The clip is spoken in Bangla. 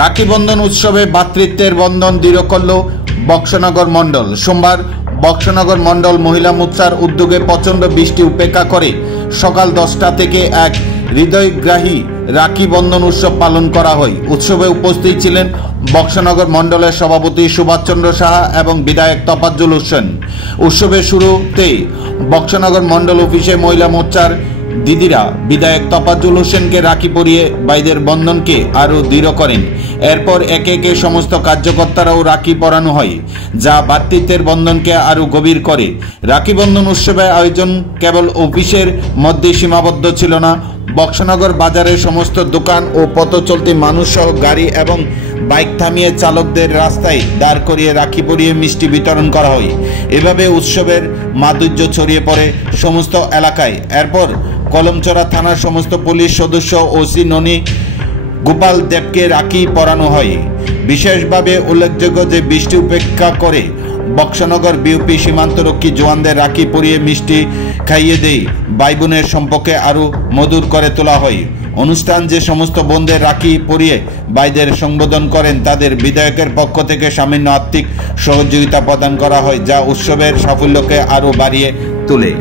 রাখি বন্ধন উৎসবে ভ্রাতৃত্বের বন্ধন দৃঢ় করল বক্সনগর মণ্ডল। সোমবার বক্সনগর মণ্ডল মহিলা মোর্চার উদ্যোগে প্রচণ্ড বৃষ্টি উপেক্ষা করে সকাল 10টা থেকে এক হৃদয়গ্রাহী রাখি বন্ধন উৎসব পালন করা হয়। উৎসবে উপস্থিত ছিলেন বক্সনগর মণ্ডলের সভাপতি সুভাষচন্দ্র সাহা এবং বিধায়ক তোফাজ্জল হোসেন। উৎসবের শুরুতেই বক্সনগর মণ্ডল অফিসে মহিলা মোর্চার দিদিরা বিধায়ক তোফাজ্জল হোসেনকে রাখি পরিয়ে ভাইদের বন্ধনকে আরও দৃঢ় করেন। এরপর একে একে সমস্ত কার্যকর্তারাও রাখি পরানো হয়, যা ভ্রাতৃত্বের বন্ধনকে আরও গভীর করে। রাখি বন্ধন উৎসবের আয়োজন কেবল অফিসের মধ্যে সীমাবদ্ধ ছিল না, বক্সনগর বাজারের সমস্ত দোকান ও পথ চলতি মানুষ সহ গাড়ি এবং বাইক থামিয়ে চালকদের রাস্তায় দাঁড় করিয়ে রাখি পরিয়ে মিষ্টি বিতরণ করা হয়। এভাবে উৎসবের মাধুর্য ছড়িয়ে পড়ে সমস্ত এলাকায়। এরপর কলমচড়া থানার সমস্ত পুলিশ সদস্য ওসি ননী গোপাল দেবকে রাখি পরানো হয়। বিশেষভাবে উল্লেখযোগ্য যে বৃষ্টি উপেক্ষা করে বক্সনগর বিউপি সীমান্তরক্ষী জওয়ানদের রাখি পরিয়ে মিষ্টি খাইয়ে দেয় ভাই বোনের সম্পর্কে আরও মধুর করে তোলা হয়। অনুষ্ঠান যে সমস্ত বোনদের রাখি পরিয়ে ভাইদের সম্বোধন করেন তাদের বিধায়কের পক্ষ থেকে সামান্য আর্থিক সহযোগিতা প্রদান করা হয়, যা উৎসবের সাফল্যকে আরও বাড়িয়ে তোলে।